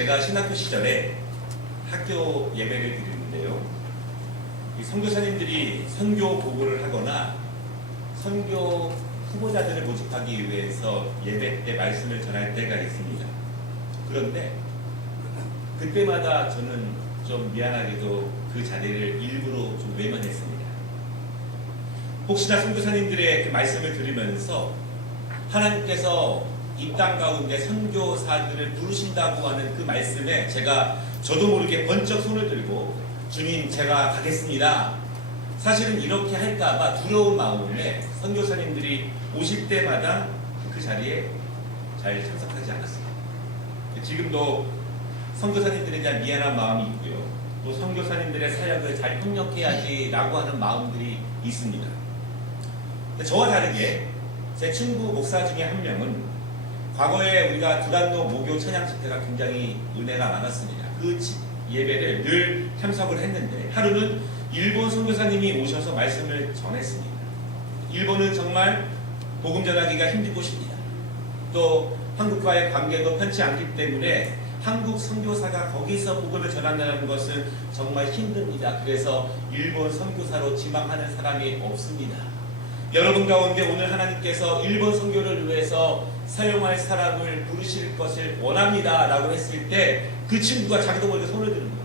제가 신학교 시절에 학교 예배를 드리는데요. 이 선교사님들이 선교 보고를 하거나 선교 후보자들을 모집하기 위해서 예배 때 말씀을 전할 때가 있습니다. 그런데 그때마다 저는 좀 미안하게도 그 자리를 일부러 좀 외면했습니다. 혹시나 선교사님들의 그 말씀을 들으면서 하나님께서 이 땅 가운데 선교사들을 부르신다고 하는 그 말씀에 제가 저도 모르게 번쩍 손을 들고 주님 제가 가겠습니다. 사실은 이렇게 할까봐 두려운 마음에 선교사님들이 오실 때마다 그 자리에 잘 참석하지 않았습니다. 지금도 선교사님들에 대한 미안한 마음이 있고요. 또 선교사님들의 사역을 잘 협력해야지라고 하는 마음들이 있습니다. 저와 다르게 제 친구 목사 중에 한 명은 과거에 우리가 두란노 모교 찬양 집회가 굉장히 은혜가 많았습니다. 그 예배를 늘 참석을 했는데 하루는 일본 선교사님이 오셔서 말씀을 전했습니다. 일본은 정말 복음 전하기가 힘든 곳입니다. 또 한국과의 관계도 편치 않기 때문에 한국 선교사가 거기서 복음을 전한다는 것은 정말 힘듭니다. 그래서 일본 선교사로 지망하는 사람이 없습니다. 여러분 가운데 오늘 하나님께서 일본 선교를 위해서 사용할 사람을 부르실 것을 원합니다 라고 했을 때 그 친구가 자기도 모르게 손을 드는 거예요.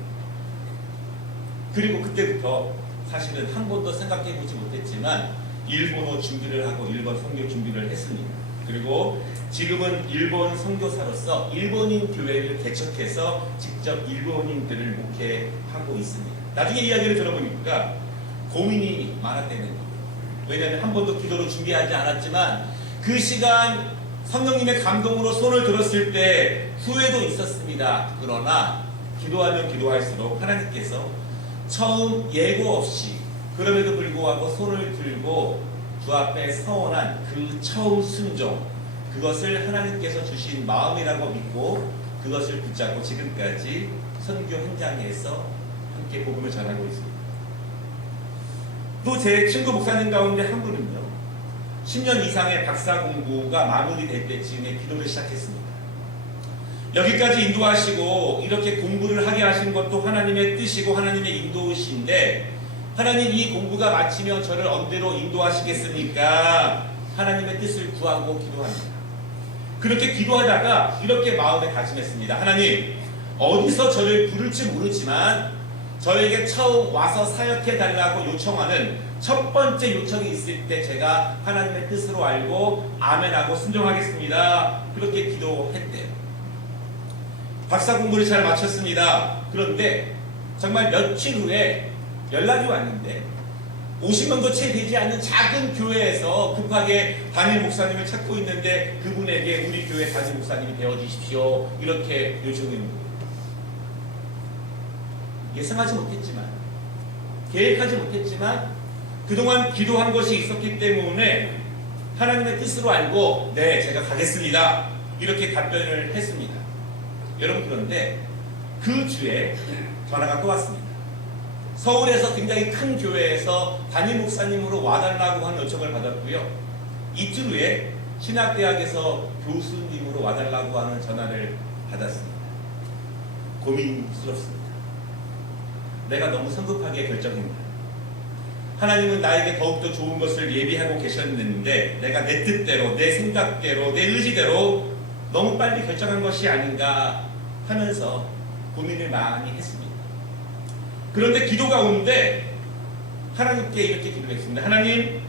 그리고 그때부터 사실은 한 번도 생각해 보지 못했지만 일본어 준비를 하고 일본 선교 준비를 했습니다. 그리고 지금은 일본 선교사로서 일본인 교회를 개척해서 직접 일본인들을 목회하고 있습니다. 나중에 이야기를 들어보니까 고민이 많았다는 거예요. 왜냐하면 한 번도 기도로 준비하지 않았지만 그 시간 성령님의 감동으로 손을 들었을 때 후회도 있었습니다. 그러나 기도하면 기도할수록 하나님께서 처음 예고 없이 그럼에도 불구하고 손을 들고 주 앞에 서원한 그 처음 순종, 그것을 하나님께서 주신 마음이라고 믿고 그것을 붙잡고 지금까지 선교 현장에서 함께 복음을 전하고 있습니다. 또 제 친구 목사님 가운데 한 분은요, 10년 이상의 박사 공부가 마무리될 때쯤에 기도를 시작했습니다. 여기까지 인도하시고 이렇게 공부를 하게 하신 것도 하나님의 뜻이고 하나님의 인도이신데 하나님 이 공부가 마치면 저를 언제로 인도하시겠습니까? 하나님의 뜻을 구하고 기도합니다. 그렇게 기도하다가 이렇게 마음에 다짐했습니다. 하나님, 어디서 저를 부를지 모르지만 저에게 처음 와서 사역해달라고 요청하는 첫 번째 요청이 있을 때 제가 하나님의 뜻으로 알고 아멘하고 순종하겠습니다. 그렇게 기도했대요. 박사 공부를 잘 마쳤습니다. 그런데 정말 며칠 후에 연락이 왔는데 50명도 채 되지 않는 작은 교회에서 급하게 담임 목사님을 찾고 있는데 그분에게 우리 교회 담임 목사님이 되어주십시오. 이렇게 요청이 있는 거예요. 예상하지 못했지만, 계획하지 못했지만 그동안 기도한 것이 있었기 때문에 하나님의 뜻으로 알고 네, 제가 가겠습니다. 이렇게 답변을 했습니다. 여러분, 그런데 그 주에 전화가 또 왔습니다. 서울에서 굉장히 큰 교회에서 담임 목사님으로 와달라고 하는 요청을 받았고요. 이틀 후에 신학대학에서 교수님으로 와달라고 하는 전화를 받았습니다. 고민스럽습니다. 내가 너무 성급하게 결정했다. 하나님은 나에게 더욱더 좋은 것을 예비하고 계셨는데 내가 내 뜻대로, 내 생각대로, 내 의지대로 너무 빨리 결정한 것이 아닌가 하면서 고민을 많이 했습니다. 그런데 기도 가운데 하나님께 이렇게 기도했습니다. 하나님,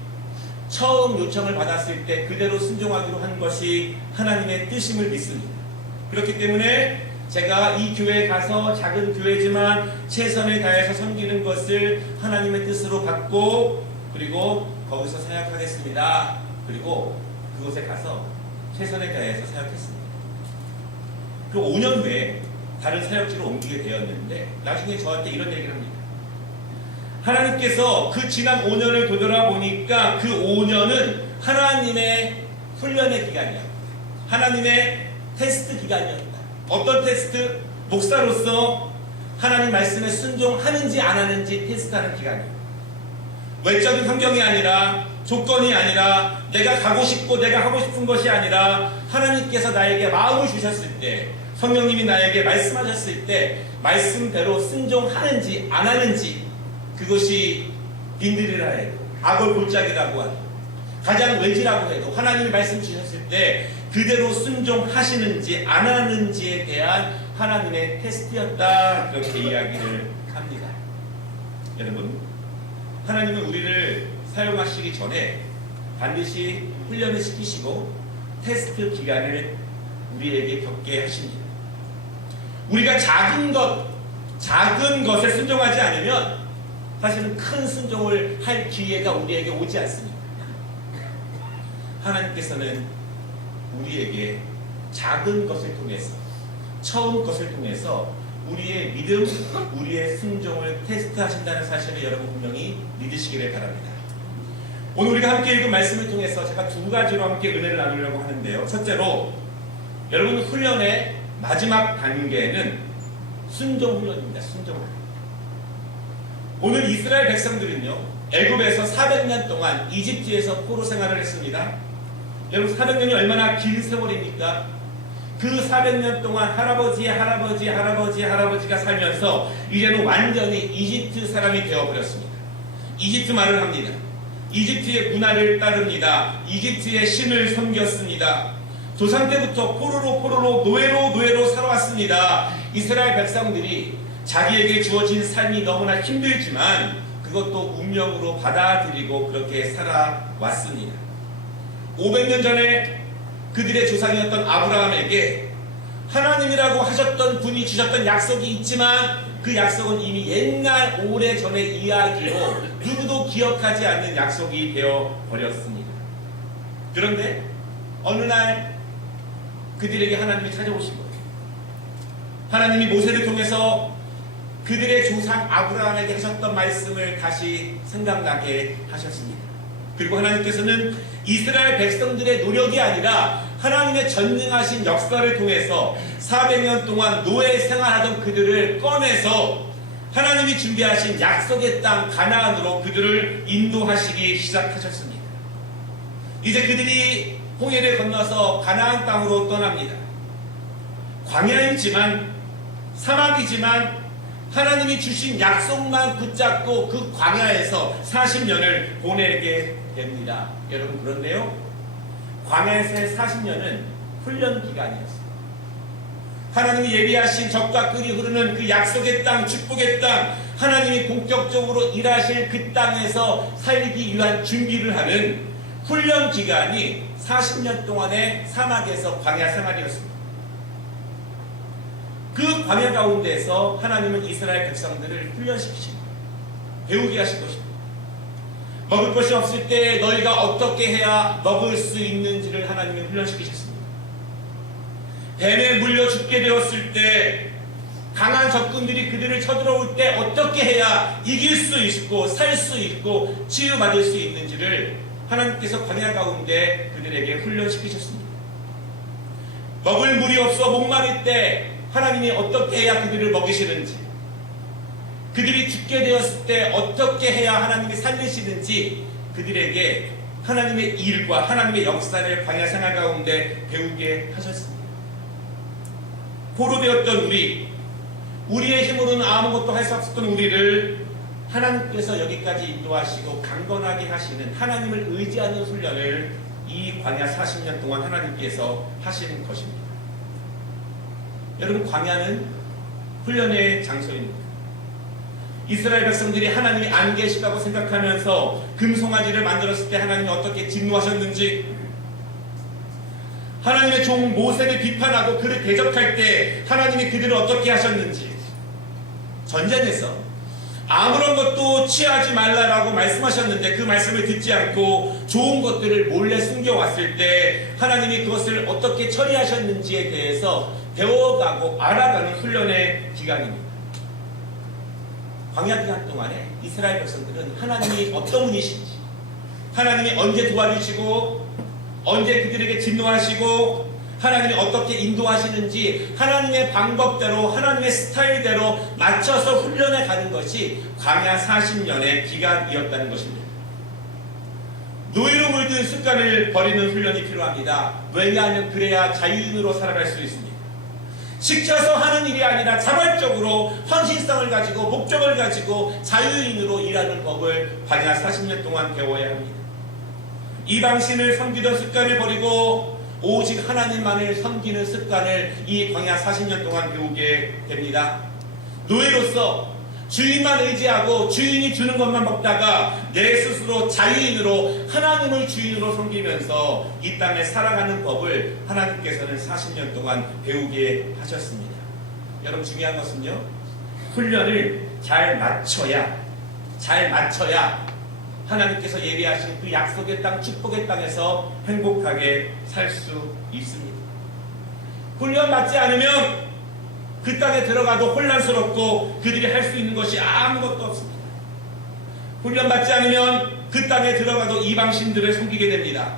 처음 요청을 받았을 때 그대로 순종하기로 한 것이 하나님의 뜻임을 믿습니다. 그렇기 때문에 제가 이 교회에 가서 작은 교회지만 최선을 다해서 섬기는 것을 하나님의 뜻으로 받고 그리고 거기서 사역하겠습니다. 그리고 그곳에 가서 최선을 다해서 사역했습니다. 그리고 5년 후에 다른 사역지로 옮기게 되었는데 나중에 저한테 이런 얘기를 합니다. 하나님께서 그 지난 5년을 되돌아보니까 그 5년은 하나님의 훈련의 기간이야. 하나님의 테스트 기간이었다. 어떤 테스트? 목사로서 하나님 말씀에 순종하는지 안 하는지 테스트하는 기간이에요. 외적인 환경이 아니라 조건이 아니라 내가 가고 싶고 내가 하고 싶은 것이 아니라 하나님께서 나에게 마음을 주셨을 때, 성령님이 나에게 말씀하셨을 때 말씀대로 순종하는지 안 하는지, 그것이 빈들이라 해도 악을 골짜기라고 하도 가장 외지라고 해도 하나님이 말씀 주셨을 때 그대로 순종하시는지 안 하는지에 대한 하나님의 테스트였다, 그렇게 이야기를 합니다. 여러분, 하나님은 우리를 사용하시기 전에 반드시 훈련을 시키시고 테스트 기간을 우리에게 겪게 하십니다. 우리가 작은 것에 순종하지 않으면 사실은 큰 순종을 할 기회가 우리에게 오지 않습니다. 하나님께서는 우리에게 작은 것을 통해서, 처음 것을 통해서 우리의 믿음, 우리의 순종을 테스트하신다는 사실을 여러분 분명히 믿으시기를 바랍니다. 오늘 우리가 함께 읽은 말씀을 통해서 제가 두 가지로 함께 은혜를 나누려고 하는데요. 첫째로, 여러분 훈련의 마지막 단계는 순종 훈련입니다. 순종 훈련. 오늘 이스라엘 백성들은요, 애굽에서 400년 동안 이집트에서 포로 생활을 했습니다. 여러분, 400년이 얼마나 긴 세월입니까? 그 400년 동안 할아버지가 살면서 이제는 완전히 이집트 사람이 되어버렸습니다. 이집트 말을 합니다. 이집트의 문화를 따릅니다. 이집트의 신을 섬겼습니다. 조상 때부터 포로로 노예로 살아왔습니다. 이스라엘 백성들이 자기에게 주어진 삶이 너무나 힘들지만 그것도 운명으로 받아들이고 그렇게 살아왔습니다. 500년 전에 그들의 조상이었던 아브라함에게 하나님이라고 하셨던 분이 주셨던 약속이 있지만 그 약속은 이미 옛날 오래전의 이야기로 누구도 기억하지 않는 약속이 되어버렸습니다. 그런데 어느 날 그들에게 하나님이 찾아오신 거예요. 하나님이 모세를 통해서 그들의 조상 아브라함에게 하셨던 말씀을 다시 생각나게 하셨습니다. 그리고 하나님께서는 이스라엘 백성들의 노력이 아니라 하나님의 전능하신 역사를 통해서 400년 동안 노예 생활하던 그들을 꺼내서 하나님이 준비하신 약속의 땅 가나안으로 그들을 인도하시기 시작하셨습니다. 이제 그들이 홍해를 건너서 가나안 땅으로 떠납니다. 광야이지만, 사막이지만 하나님이 주신 약속만 붙잡고 그 광야에서 40년을 보내게 됩니다. 여러분, 그런데요, 광야에서의 40년은 훈련 기간이었어요. 하나님이 예비하신 적과 꿀이 흐르는 그 약속의 땅, 축복의 땅, 하나님이 본격적으로 일하실 그 땅에서 살기 위한 준비를 하는 훈련 기간이 40년 동안의 사막에서 광야 생활이었습니다. 그 광야 가운데에서 하나님은 이스라엘 백성들을 훈련시키십니다. 배우게 하실 것입니다. 먹을 것이 없을 때 너희가 어떻게 해야 먹을 수 있는지를 하나님이 훈련시키셨습니다. 뱀에 물려 죽게 되었을 때 강한 적군들이 그들을 쳐들어올 때 어떻게 해야 이길 수 있고 살 수 있고 치유받을 수 있는지를 하나님께서 광야 가운데 그들에게 훈련시키셨습니다. 먹을 물이 없어 목마를 때 하나님이 어떻게 해야 그들을 먹이시는지, 그들이 죽게 되었을 때 어떻게 해야 하나님이 살리시는지 그들에게 하나님의 일과 하나님의 역사를 광야 생활 가운데 배우게 하셨습니다. 포로되었던 우리의 힘으로는 아무것도 할 수 없었던 우리를 하나님께서 여기까지 인도하시고 강건하게 하시는, 하나님을 의지하는 훈련을 이 광야 40년 동안 하나님께서 하시는 것입니다. 여러분, 광야는 훈련의 장소입니다. 이스라엘 백성들이 하나님이 안 계시다고 생각하면서 금송아지를 만들었을 때 하나님이 어떻게 진노하셨는지, 하나님의 종 모세를 비판하고 그를 대적할 때 하나님이 그들을 어떻게 하셨는지, 전쟁에서 아무런 것도 취하지 말라라고 말씀하셨는데 그 말씀을 듣지 않고 좋은 것들을 몰래 숨겨왔을 때 하나님이 그것을 어떻게 처리하셨는지에 대해서 배워가고 알아가는 훈련의 기간입니다. 광야 기간 동안에 이스라엘 백성들은 하나님이 어떤 분이신지, 하나님이 언제 도와주시고 언제 그들에게 진노하시고 하나님이 어떻게 인도하시는지 하나님의 방법대로, 하나님의 스타일대로 맞춰서 훈련해 가는 것이 광야 40년의 기간이었다는 것입니다. 노예로 물든 습관을 버리는 훈련이 필요합니다. 왜냐하면 그래야 자유인으로 살아갈 수 있습니다. 시켜서 하는 일이 아니라 자발적으로 헌신성을 가지고 목적을 가지고 자유인으로 일하는 법을 광야 40년 동안 배워야 합니다. 이방신을 섬기던 습관을 버리고 오직 하나님만을 섬기는 습관을 이 광야 40년 동안 배우게 됩니다. 노예로서 주인만 의지하고 주인이 주는 것만 먹다가 내 스스로 자유인으로 하나님을 주인으로 섬기면서 이 땅에 살아가는 법을 하나님께서는 40년 동안 배우게 하셨습니다. 여러분, 중요한 것은요, 훈련을 잘 맞춰야 하나님께서 예비하신 그 약속의 땅, 축복의 땅에서 행복하게 살 수 있습니다. 훈련 받지 않으면 그 땅에 들어가도 혼란스럽고 그들이 할 수 있는 것이 아무것도 없습니다. 훈련 받지 않으면 그 땅에 들어가도 이방신들을 섬기게 됩니다.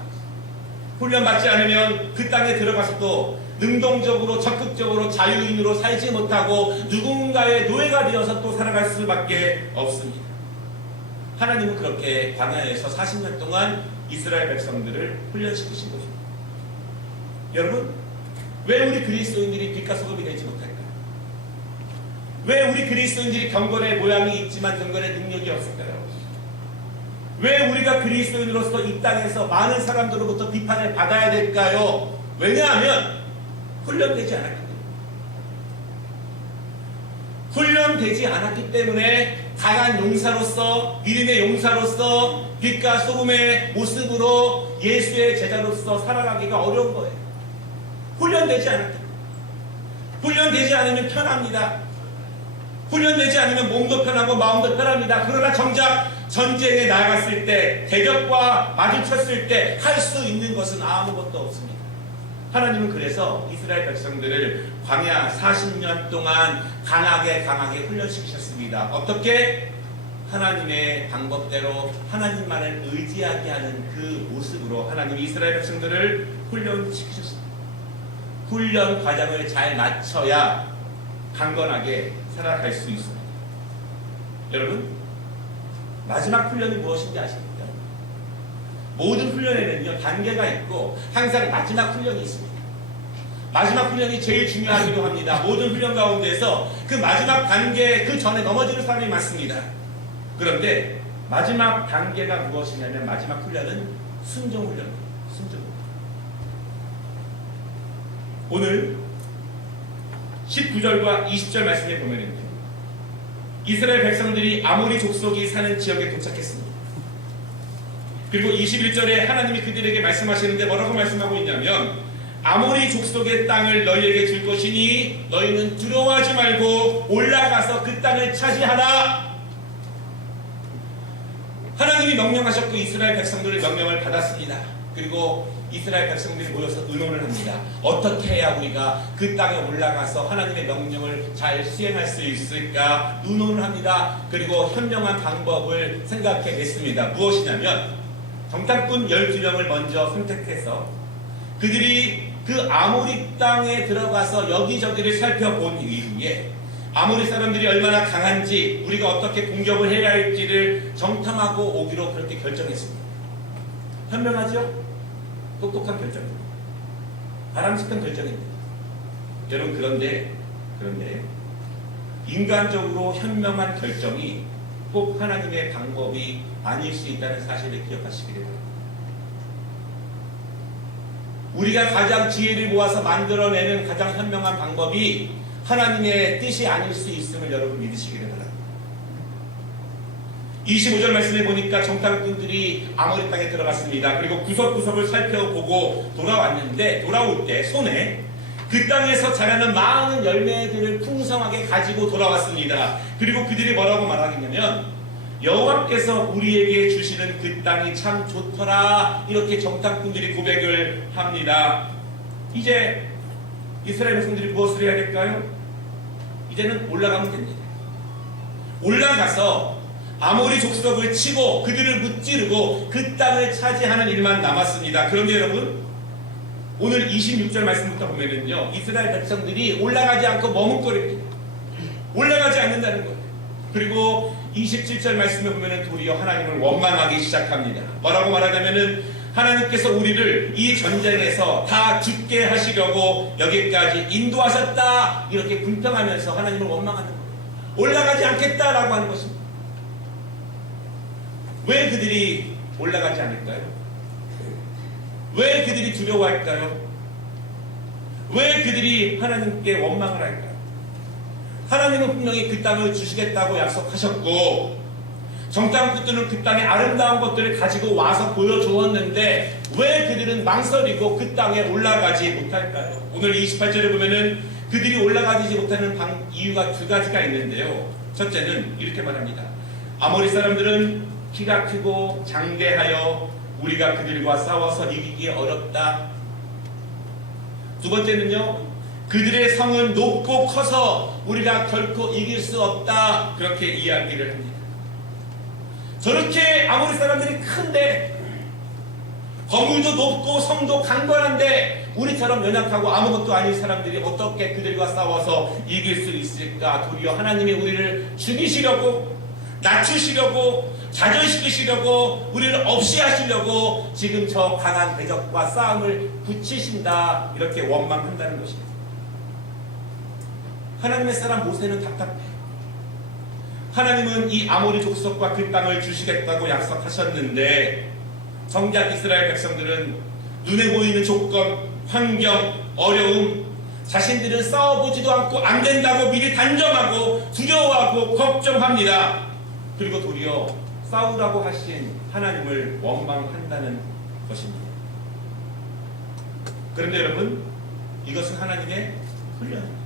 훈련 받지 않으면 그 땅에 들어가서도 능동적으로 적극적으로 자유인으로 살지 못하고 누군가의 노예가 되어서 또 살아갈 수밖에 없습니다. 하나님은 그렇게 광야에서 40년 동안 이스라엘 백성들을 훈련시키신 것입니다. 여러분, 왜 우리 그리스도인들이 빛과 소금이 되지 못할까요? 왜 우리 그리스도인들이 경건의 모양이 있지만 경건의 능력이 없을까요? 왜 우리가 그리스도인으로서 이 땅에서 많은 사람들로부터 비판을 받아야 될까요? 왜냐하면 훈련되지 않았기 때문에. 훈련되지 않았기 때문에 강한 용사로서, 믿음의 용사로서, 빛과 소금의 모습으로 예수의 제자로서 살아가기가 어려운 거예요. 훈련되지 않았기 때문에. 훈련되지 않으면 편합니다. 훈련되지 않으면 몸도 편하고 마음도 편합니다. 그러나 정작 전쟁에 나갔을 때, 대적과 마주쳤을 때 할 수 있는 것은 아무것도 없습니다. 하나님은 그래서 이스라엘 백성들을 광야 40년 동안 강하게 훈련시키셨습니다. 어떻게? 하나님의 방법대로 하나님만을 의지하게 하는 그 모습으로 하나님이 이스라엘 백성들을 훈련시키셨습니다. 훈련 과정을 잘 맞춰야 강건하게 살아갈 수 있습니다. 여러분, 마지막 훈련이 무엇인지 아십니까? 모든 훈련에는요, 단계가 있고 항상 마지막 훈련이 있습니다. 마지막 훈련이 제일 중요하기도 합니다. 모든 훈련 가운데서 그 마지막 단계, 그 전에 넘어지는 사람이 많습니다. 그런데 마지막 단계가 무엇이냐면 마지막 훈련은 순종 훈련입니다. 순종. 오늘 19절과 20절 말씀에 보면은요, 이스라엘 백성들이 아모리 족속이 사는 지역에 도착했습니다. 그리고 21절에 하나님이 그들에게 말씀하시는데 뭐라고 말씀하고 있냐면, 아모리 족속의 땅을 너희에게 줄 것이니 너희는 두려워하지 말고 올라가서 그 땅을 차지하라. 하나님이 명령하셨고 이스라엘 백성들의 명령을 받았습니다. 그리고 이스라엘 백성들이 모여서 의논을 합니다. 어떻게 해야 우리가 그 땅에 올라가서 하나님의 명령을 잘 수행할 수 있을까 의논을 합니다. 그리고 현명한 방법을 생각해 냈습니다. 무엇이냐면, 정탐꾼 12명을 먼저 선택해서 그들이 그 아모리 땅에 들어가서 여기저기를 살펴본 이후에 아모리 사람들이 얼마나 강한지, 우리가 어떻게 공격을 해야 할지를 정탐하고 오기로 그렇게 결정했습니다. 현명하죠? 똑똑한 결정입니다. 바람직한 결정입니다. 여러분, 그런데 인간적으로 현명한 결정이 꼭 하나님의 방법이 아닐 수 있다는 사실을 기억하시기 바랍니다. 우리가 가장 지혜를 모아서 만들어내는 가장 현명한 방법이 하나님의 뜻이 아닐 수 있음을 여러분 믿으시기를 바랍니다. 25절 말씀에 보니까 정탐꾼들이 아모리 땅에 들어갔습니다. 그리고 구석구석을 살펴보고 돌아왔는데, 돌아올 때 손에 그 땅에서 자라는 많은 열매들을 풍성하게 가지고 돌아왔습니다. 그리고 그들이 뭐라고 말하겠냐면, 여호와께서 우리에게 주시는 그 땅이 참 좋더라, 이렇게 정탐꾼들이 고백을 합니다. 이제 이스라엘 백성들이 무엇을 해야 될까요? 이제는 올라가면 됩니다. 올라가서 아모리 족속을 치고 그들을 무찌르고 그 땅을 차지하는 일만 남았습니다. 그런데 여러분, 오늘 26절 말씀부터 보면은요, 이스라엘 백성들이 올라가지 않고 머뭇거립니다. 올라가지 않는다는 거예요. 그리고 27절 말씀에 보면은 도리어 하나님을 원망하기 시작합니다. 뭐라고 말하냐면은 하나님께서 우리를 이 전쟁에서 다 죽게 하시려고 여기까지 인도하셨다, 이렇게 불평하면서 하나님을 원망하는 거예요. 올라가지 않겠다라고 하는 것입니다. 왜 그들이 올라가지 않을까요? 왜 그들이 두려워할까요? 왜 그들이 하나님께 원망을 할까요? 하나님은 분명히 그 땅을 주시겠다고 약속하셨고 정탐 끝들은 그 땅의 아름다운 것들을 가지고 와서 보여주었는데 왜 그들은 망설이고 그 땅에 올라가지 못할까요? 오늘 28절에 보면은 그들이 올라가지 못하는 이유가 두 가지가 있는데요. 첫째는 이렇게 말합니다. 아모리 사람들은 키가 크고 장대하여 우리가 그들과 싸워서 이기기 어렵다. 두 번째는요, 그들의 성은 높고 커서 우리가 결코 이길 수 없다. 그렇게 이야기를 합니다. 저렇게 아모리 사람들이 큰데, 건물도 높고 성도 강건한데 우리처럼 연약하고 아무것도 아닌 사람들이 어떻게 그들과 싸워서 이길 수 있을까? 도리어 하나님이 우리를 죽이시려고, 낮추시려고, 좌절시키시려고, 우리를 없이 하시려고 지금 저 강한 대적과 싸움을 붙이신다, 이렇게 원망한다는 것입니다. 하나님의 사람 모세는 답답해요. 하나님은 이 아모리 족속과 그 땅을 주시겠다고 약속하셨는데 정작 이스라엘 백성들은 눈에 보이는 조건, 환경, 어려움, 자신들은 싸워보지도 않고 안 된다고 미리 단정하고 두려워하고 걱정합니다. 그리고 도리어 싸우라고 하신 하나님을 원망한다는 것입니다. 그런데 여러분, 이것은 하나님의 훈련입니다.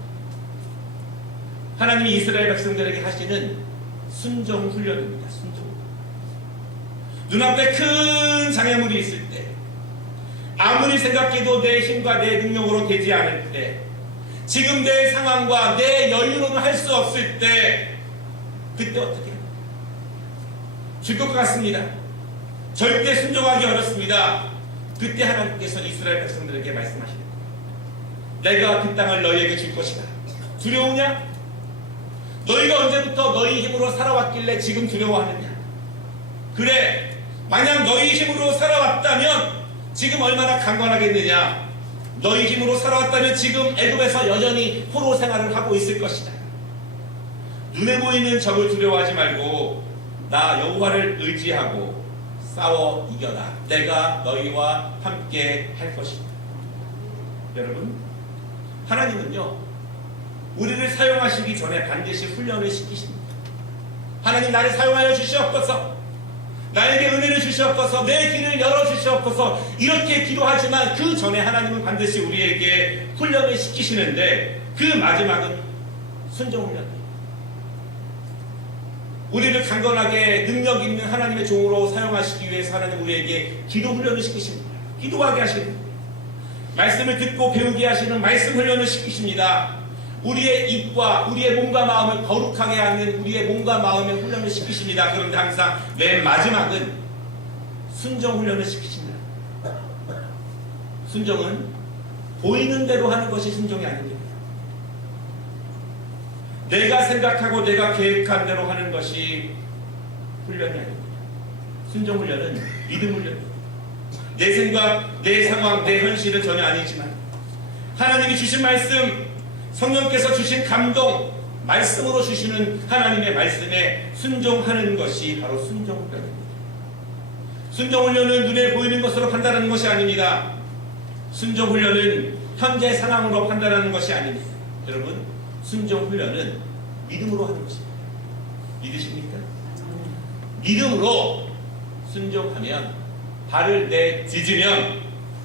하나님이 이스라엘 백성들에게 하시는 순종 훈련입니다. 순종. 눈앞에 큰 장애물이 있을 때, 아무리 생각해도 내 힘과 내 능력으로 되지 않을 때, 지금 내 상황과 내 여유로는 할 수 없을 때, 그때 어떻게 해요? 죽을 것 같습니다. 절대 순종하기 어렵습니다. 그때 하나님께서 이스라엘 백성들에게 말씀하시는 거예요. 내가 그 땅을 너희에게 줄 것이다. 두려우냐? 너희가 언제부터 너희 힘으로 살아왔길래 지금 두려워하느냐? 그래, 만약 너희 힘으로 살아왔다면 지금 얼마나 강건하겠느냐? 너희 힘으로 살아왔다면 지금 애굽에서 여전히 포로 생활을 하고 있을 것이다. 눈에 보이는 적을 두려워하지 말고 나 여호와를 의지하고 싸워 이겨라. 내가 너희와 함께 할 것이다. 여러분, 하나님은요, 우리를 사용하시기 전에 반드시 훈련을 시키십니다. 하나님, 나를 사용하여 주시옵소서, 나에게 은혜를 주시옵소서, 내 길을 열어주시옵소서, 이렇게 기도하지만 그 전에 하나님은 반드시 우리에게 훈련을 시키시는데 그 마지막은 순종 훈련입니다. 우리를 강건하게 능력 있는 하나님의 종으로 사용하시기 위해서 하나님 우리에게 기도 훈련을 시키십니다. 기도하게 하십니다. 말씀을 듣고 배우게 하시는 말씀 훈련을 시키십니다. 우리의 입과 우리의 몸과 마음을 거룩하게 하는 우리의 몸과 마음의 훈련을 시키십니다. 그런데 항상 맨 마지막은 순종 훈련을 시키십니다. 순종은 보이는 대로 하는 것이 순종이 아닙니다. 내가 생각하고 내가 계획한 대로 하는 것이 훈련이 아닙니다. 순종 훈련은 믿음 훈련입니다. 내 생각, 내 상황, 내 현실은 전혀 아니지만 하나님이 주신 말씀, 성령께서 주신 감동, 말씀으로 주시는 하나님의 말씀에 순종하는 것이 바로 순종훈련입니다. 순종훈련은 눈에 보이는 것으로 판단하는 것이 아닙니다. 순종훈련은 현재 상황으로 판단하는 것이 아닙니다. 여러분, 순종훈련은 믿음으로 하는 것입니다. 믿으십니까? 믿음으로 순종하면, 발을 내딛으면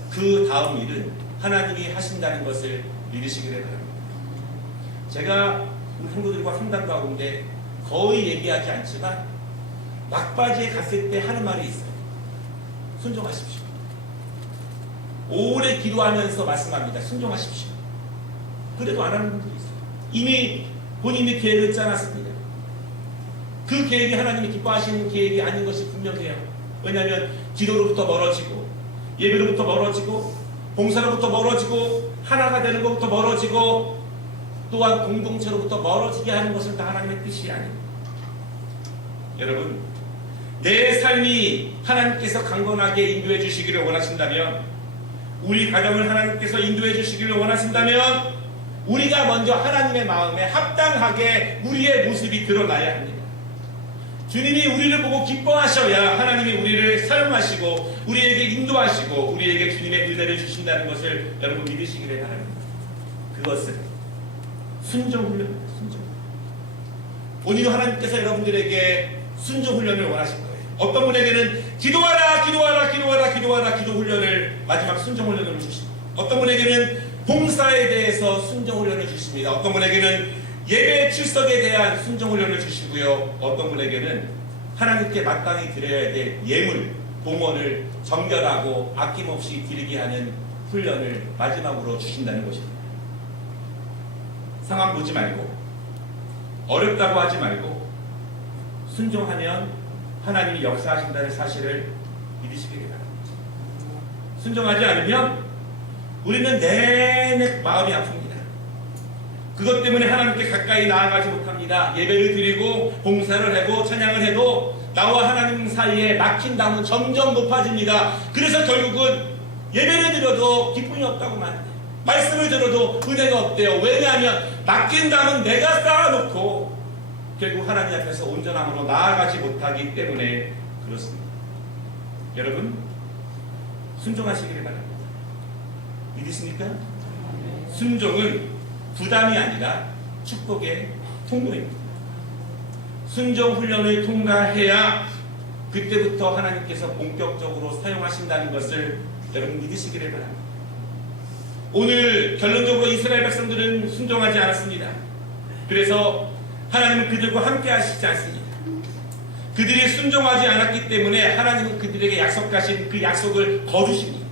그 다음 일은 하나님이 하신다는 것을 믿으시기를 바랍니다. 제가 우리 성도들과 상담 가운데 거의 얘기하지 않지만 막바지에 갔을 때 하는 말이 있어요. 순종하십시오. 오래 기도하면서 말씀합니다. 순종하십시오. 그래도 안 하는 분들이 있어요. 이미 본인의 계획을 짜놨습니다. 그 계획이 하나님이 기뻐하시는 계획이 아닌 것이 분명해요. 왜냐하면 기도로부터 멀어지고, 예배로부터 멀어지고, 봉사로부터 멀어지고, 하나가 되는 것부터 멀어지고, 또한 공동체로부터 멀어지게 하는 것은 다 하나님의 뜻이 아닙니다. 여러분, 내 삶이 하나님께서 강건하게 인도해 주시기를 원하신다면, 우리 가정을 하나님께서 인도해 주시기를 원하신다면, 우리가 먼저 하나님의 마음에 합당하게 우리의 모습이 드러나야 합니다. 주님이 우리를 보고 기뻐하셔야 하나님이 우리를 사용하시고 우리에게 인도하시고 우리에게 주님의 은혜를 주신다는 것을 여러분 믿으시기를 바랍니다. 그것은 순종 훈련입니다. 순종. 오늘도 하나님께서 여러분들에게 순종 훈련을 원하실 거예요. 어떤 분에게는 기도하라 기도하라 기도하라 기도하라 기도 훈련을 마지막 순종 훈련을 주십니다. 어떤 분에게는 봉사에 대해서 순종 훈련을 주십니다. 어떤 분에게는 예배 출석에 대한 순종 훈련을 주시고요. 어떤 분에게는 하나님께 마땅히 드려야 될 예물, 봉헌을 정결하고 아낌없이 드리게 하는 훈련을 마지막으로 주신다는 것입니다. 상황 보지 말고 어렵다고 하지 말고 순종하면 하나님이 역사하신다는 사실을 믿으시길 바랍니다. 순종하지 않으면 우리는 내내 마음이 아픕니다. 그것 때문에 하나님께 가까이 나아가지 못합니다. 예배를 드리고 봉사를 하고 찬양을 해도 나와 하나님 사이에 막힌 담은 점점 높아집니다. 그래서 결국은 예배를 드려도 기쁨이 없다고 말해요. 말씀을 들어도 은혜가 없대요. 왜냐하면 막힌 담은 내가 쌓아놓고 결국 하나님 앞에서 온전함으로 나아가지 못하기 때문에 그렇습니다. 여러분, 순종하시기를 바랍니다. 믿으십니까? 순종은 부담이 아니라 축복의 통로입니다. 순종 훈련을 통과해야 그때부터 하나님께서 본격적으로 사용하신다는 것을 여러분 믿으시기를 바랍니다. 오늘 결론적으로 이스라엘 백성들은 순종하지 않았습니다. 그래서 하나님은 그들과 함께 하시지 않습니다. 그들이 순종하지 않았기 때문에 하나님은 그들에게 약속하신 그 약속을 거두십니다.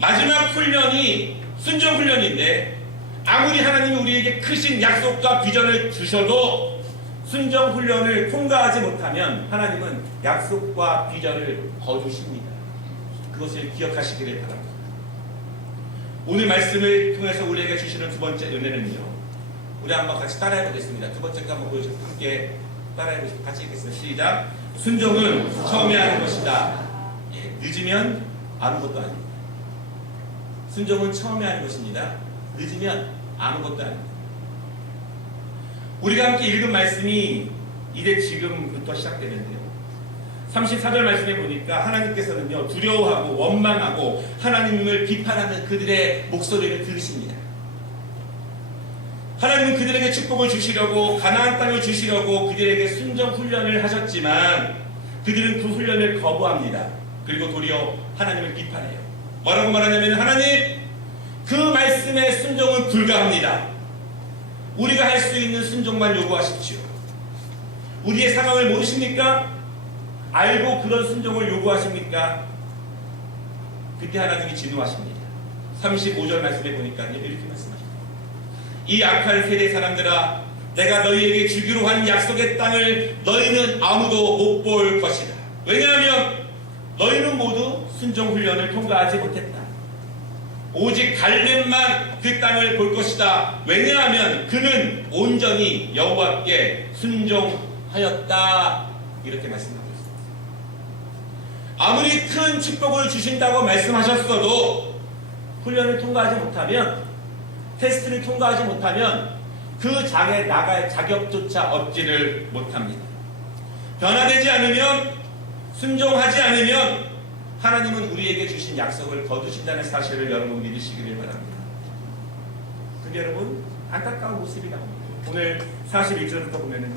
마지막 훈련이 순종 훈련인데 아무리 하나님이 우리에게 크신 약속과 비전을 주셔도 순종 훈련을 통과하지 못하면 하나님은 약속과 비전을 거두십니다. 그것을 기억하시기를 바랍니다. 오늘 말씀을 통해서 우리에게 주시는 두 번째 은혜는요, 우리 한번 같이 따라해 보겠습니다. 두 번째 거 한번 보여주세요. 함께 따라해 보시고 같이 읽겠습니다. 시작. 순종은 처음에 하는 것이다. 늦으면 아무것도 아닙니다. 순종은 처음에 하는 것입니다. 늦으면 아무것도 아닙니다. 우리가 함께 읽은 말씀이 이제 지금부터 시작되는데요. 34절 말씀에 보니까 하나님께서는요, 두려워하고 원망하고 하나님을 비판하는 그들의 목소리를 들으십니다. 하나님은 그들에게 축복을 주시려고 가나안 땅을 주시려고 그들에게 순종 훈련을 하셨지만 그들은 그 훈련을 거부합니다. 그리고 도리어 하나님을 비판해요. 뭐라고 말하냐면, 하나님, 그 말씀의 순종은 불가합니다. 우리가 할 수 있는 순종만 요구하십시오. 우리의 상황을 모르십니까? 알고 그런 순종을 요구하십니까? 그때 하나님이 진노하십니다. 35절 말씀에 보니까 이렇게 말씀하십니다. 이 악한 세대 사람들아, 내가 너희에게 주기로 한 약속의 땅을 너희는 아무도 못 볼 것이다. 왜냐하면 너희는 모두 순종 훈련을 통과하지 못했다. 오직 갈렙만 그 땅을 볼 것이다. 왜냐하면 그는 온전히 여호와께 순종하였다. 이렇게 말씀하고 있습니다. 아무리 큰 축복을 주신다고 말씀하셨어도 훈련을 통과하지 못하면, 테스트를 통과하지 못하면 그 장에 나갈 자격조차 얻지를 못합니다. 변화되지 않으면, 순종하지 않으면 하나님은 우리에게 주신 약속을 거두신다는 사실을 여러분 믿으시기를 바랍니다. 근데 여러분, 안타까운 모습이 나옵니다. 오늘 41절부터 보면은요,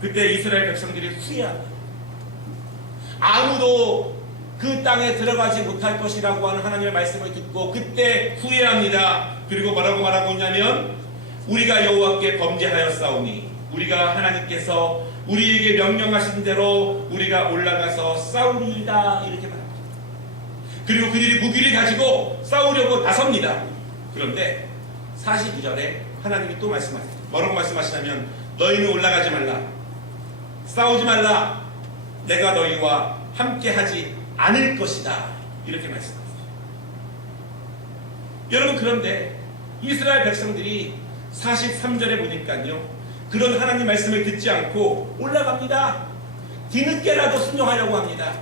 그때 이스라엘 백성들이 후회합니다. 아무도 그 땅에 들어가지 못할 것이라고 하는 하나님의 말씀을 듣고 그때 후회합니다. 그리고 뭐라고 말하고 있냐면, 우리가 여호와께 범죄하였사오니 우리가 하나님께서 우리에게 명령하신 대로 우리가 올라가서 싸우리이다. 이렇게 말합니다. 그리고 그들이 무기를 가지고 싸우려고 나섭니다. 그런데 42절에 하나님이 또 말씀하세요. 뭐라고 말씀하시냐면, 너희는 올라가지 말라, 싸우지 말라, 내가 너희와 함께 하지 않을 것이다. 이렇게 말씀하세요. 여러분, 그런데 이스라엘 백성들이 43절에 보니까요, 그 그런 하나님 말씀을 듣지 않고 올라갑니다. 뒤늦게라도 순종하려고 합니다.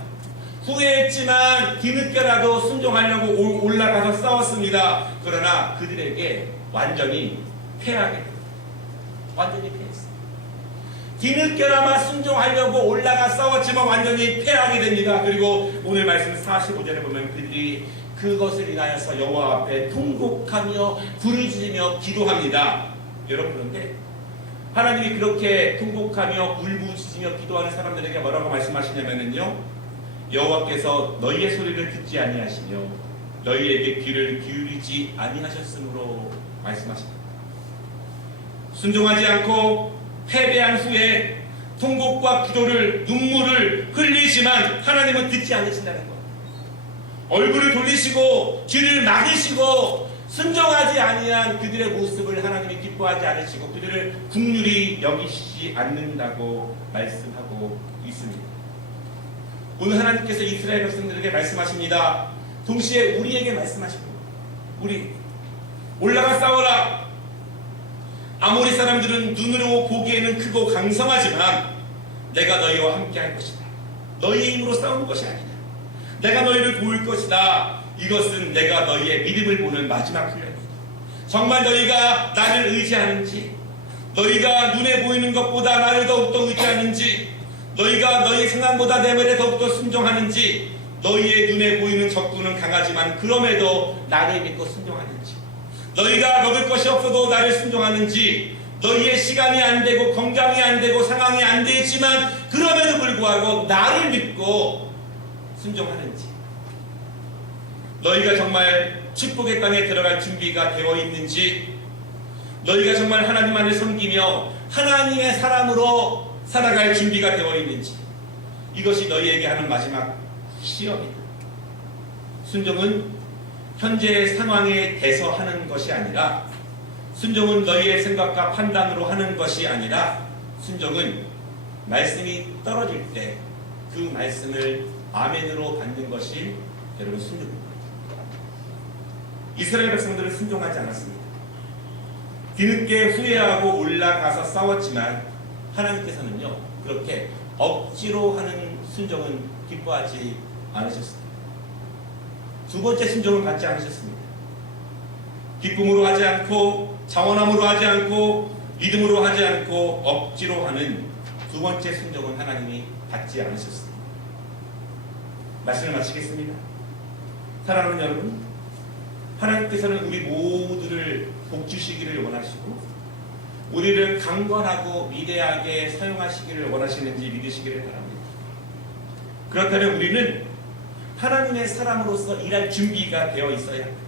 후회했지만 뒤늦게라도 순종하려고 올라가서 싸웠습니다. 그러나 그들에게 완전히 패하게 됩니다. 완전히 패했어요. 뒤늦게나마 순종하려고 올라가 싸웠지만 완전히 패하게 됩니다. 그리고 오늘 말씀 45절에 보면 그들이 그것을 인하여서 여호와 앞에 통곡하며 부르짖으며 기도합니다. 여러분, 그런데 하나님이 그렇게 통곡하며 울부짖으며 기도하는 사람들에게 뭐라고 말씀하시냐면요, 여호와께서 너희의 소리를 듣지 아니하시며 너희에게 귀를 기울이지 아니하셨으므로 말씀하십니다. 순종하지 않고 패배한 후에 통곡과 기도를, 눈물을 흘리지만 하나님은 듣지 않으신다는 것. 얼굴을 돌리시고 귀를 막으시고 순종하지 아니한 그들의 모습을 하나님이 기뻐하지 않으시고 그들을 긍휼히 여기시지 않는다고 말씀하고 있습니다. 오늘 하나님께서 이스라엘 백성들에게 말씀하십니다. 동시에 우리에게 말씀하시고, 우리 올라가 싸워라. 아모리 사람들은 눈으로 보기에는 크고 강성하지만 내가 너희와 함께 할 것이다. 너희의 힘으로 싸우는 것이 아니다. 내가 너희를 도울 것이다. 이것은 내가 너희의 믿음을 보는 마지막 훈련이다. 정말 너희가 나를 의지하는지, 너희가 눈에 보이는 것보다 나를 더욱더 의지하는지, 너희가 너희 상황보다 내 말에 더욱더 순종하는지, 너희의 눈에 보이는 적군은 강하지만 그럼에도 나를 믿고 순종하는지, 너희가 먹을 것이 없어도 나를 순종하는지, 너희의 시간이 안 되고 건강이 안 되고 상황이 안 되지만 그럼에도 불구하고 나를 믿고 순종하는지, 너희가 정말 축복의 땅에 들어갈 준비가 되어 있는지, 너희가 정말 하나님 안을 섬기며 하나님의 사람으로 살아갈 준비가 되어 있는지, 이것이 너희에게 하는 마지막 시험이다. 순종은 현재의 상황에 대서하는 것이 아니라, 순종은 너희의 생각과 판단으로 하는 것이 아니라, 순종은 말씀이 떨어질 때 그 말씀을 아멘으로 받는 것이 여러분 순종입니다. 이스라엘 백성들은 순종하지 않았습니다. 뒤늦게 후회하고 올라가서 싸웠지만 하나님께서는요, 그렇게 억지로 하는 순종은 기뻐하지 않으셨습니다. 두 번째 순종을 받지 않으셨습니다. 기쁨으로 하지 않고 자원함으로 하지 않고 믿음으로 하지 않고 억지로 하는 두 번째 순종은 하나님이 받지 않으셨습니다. 말씀을 마치겠습니다. 사랑하는 여러분, 하나님께서는 우리 모두를 복주시기를 원하시고 우리를 강건하고 위대하게 사용하시기를 원하시는지 믿으시기를 바랍니다. 그렇다면 우리는 하나님의 사람으로서 일할 준비가 되어 있어야 합니다.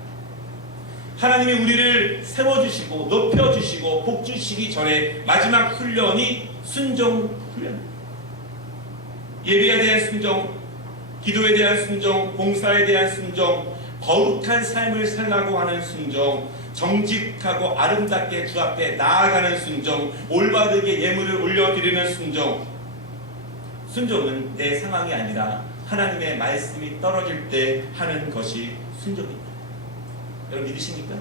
하나님이 우리를 세워주시고 높여주시고 복주시기 전에 마지막 훈련이 순종 훈련입니다. 예배에 대한 순종, 기도에 대한 순종, 봉사에 대한 순종, 거룩한 삶을 살라고 하는 순종, 정직하고 아름답게 주 앞에 나아가는 순종, 올바르게 예물을 올려드리는 순종. 순종은 내 상황이 아니라 하나님의 말씀이 떨어질 때 하는 것이 순종입니다. 여러분 믿으십니까?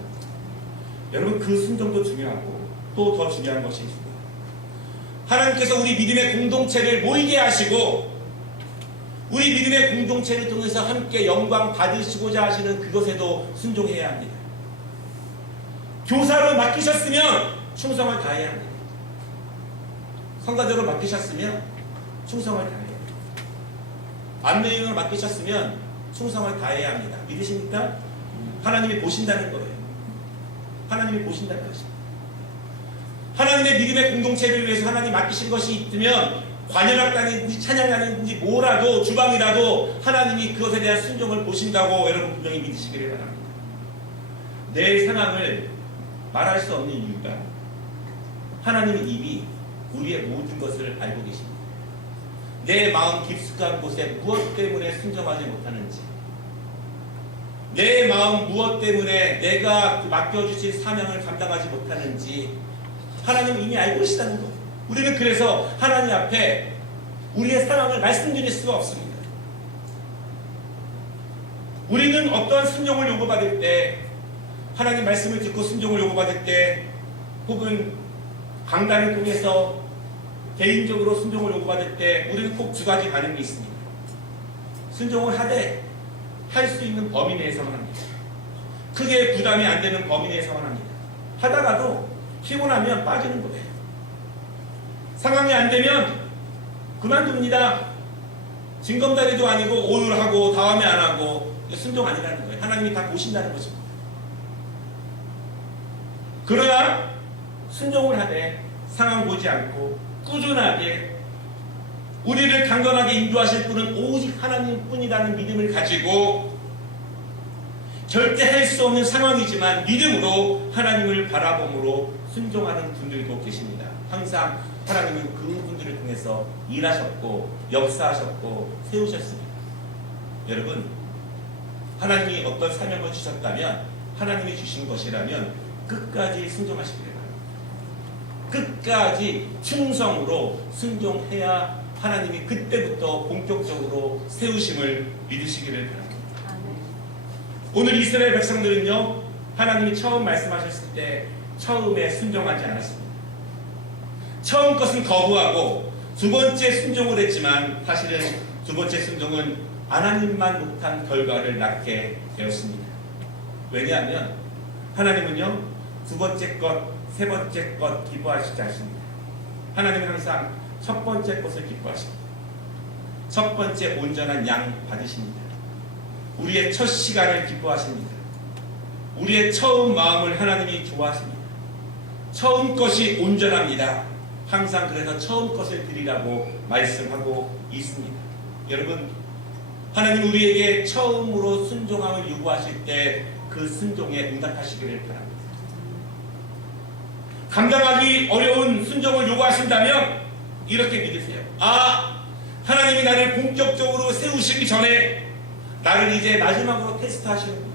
여러분 그 순종도 중요하고 또 더 중요한 것이 있습니다. 하나님께서 우리 믿음의 공동체를 모이게 하시고 우리 믿음의 공동체를 통해서 함께 영광 받으시고자 하시는 그것에도 순종해야 합니다. 교사로 맡기셨으면 충성을 다해야 합니다. 성가대로 맡기셨으면 충성을 다해야 합니다. 안내인을 맡기셨으면 충성을 다해야 합니다. 믿으십니까? 하나님이 보신다는 거예요. 하나님이 보신다는 것입니다. 하나님의 믿음의 공동체를 위해서 하나님 맡기신 것이 있으면 관현악단인지 찬양하는지 뭐라도 주방이라도 하나님이 그것에 대한 순종을 보신다고 여러분 분명히 믿으시기를 바랍니다. 내 상황을 말할 수 없는 이유가 하나님은 이미 우리의 모든 것을 알고 계십니다. 내 마음 깊숙한 곳에 무엇 때문에 순종하지 못하는지, 내 마음 무엇 때문에 내가 맡겨주신 사명을 감당하지 못하는지 하나님은 이미 알고 계시다는 거예요. 우리는 그래서 하나님 앞에 우리의 상황을 말씀드릴 수가 없습니다. 우리는 어떤 순종을 요구받을 때, 하나님 말씀을 듣고 순종을 요구받을 때, 혹은 강단을 통해서 개인적으로 순종을 요구받을 때 우리는 꼭 두 가지 반응이 있습니다. 순종을 하되 할 수 있는 범위 내에서만 합니다. 크게 부담이 안 되는 범위 내에서만 합니다. 하다가도 피곤하면 빠지는 거예요. 상황이 안 되면 그만둡니다. 징검다리도 아니고 오늘하고 다음에 안 하고 순종 아니라는 거예요. 하나님이 다 보신다는 거죠. 그러나 순종을 하되 상황 보지 않고 꾸준하게 우리를 강건하게 인도하실 분은 오직 하나님뿐이라는 믿음을 가지고 절대 할 수 없는 상황이지만 믿음으로 하나님을 바라봄으로 순종하는 분들도 계십니다. 항상 하나님은 그분들을 통해서 일하셨고 역사하셨고 세우셨습니다. 여러분, 하나님이 어떤 사명을 주셨다면, 하나님이 주신 것이라면 끝까지 순종하시기를 바랍니다. 끝까지 충성으로 순종해야 하나님이 그때부터 본격적으로 세우심을 믿으시기를 바랍니다. 오늘 이스라엘 백성들은요, 하나님이 처음 말씀하셨을 때 처음에 순종하지 않았습니다. 처음 것은 거부하고 두 번째 순종을 했지만 사실은 두 번째 순종은 하나님만 못한 결과를 낳게 되었습니다. 왜냐하면 하나님은요, 두 번째 것, 세 번째 것 기뻐하시지 않습니다. 하나님은 항상 첫 번째 것을 기뻐하십니다. 첫 번째 온전한 양 받으십니다. 우리의 첫 시간을 기뻐하십니다. 우리의 처음 마음을 하나님이 좋아하십니다. 처음 것이 온전합니다. 항상 그래서 처음 것을 드리라고 말씀하고 있습니다. 여러분, 하나님 우리에게 처음으로 순종함을 요구하실 때 그 순종에 응답하시기를 바랍니다. 감당하기 어려운 순종을 요구하신다면 이렇게 믿으세요. 하나님이 나를 본격적으로 세우시기 전에 나를 이제 마지막으로 테스트하시는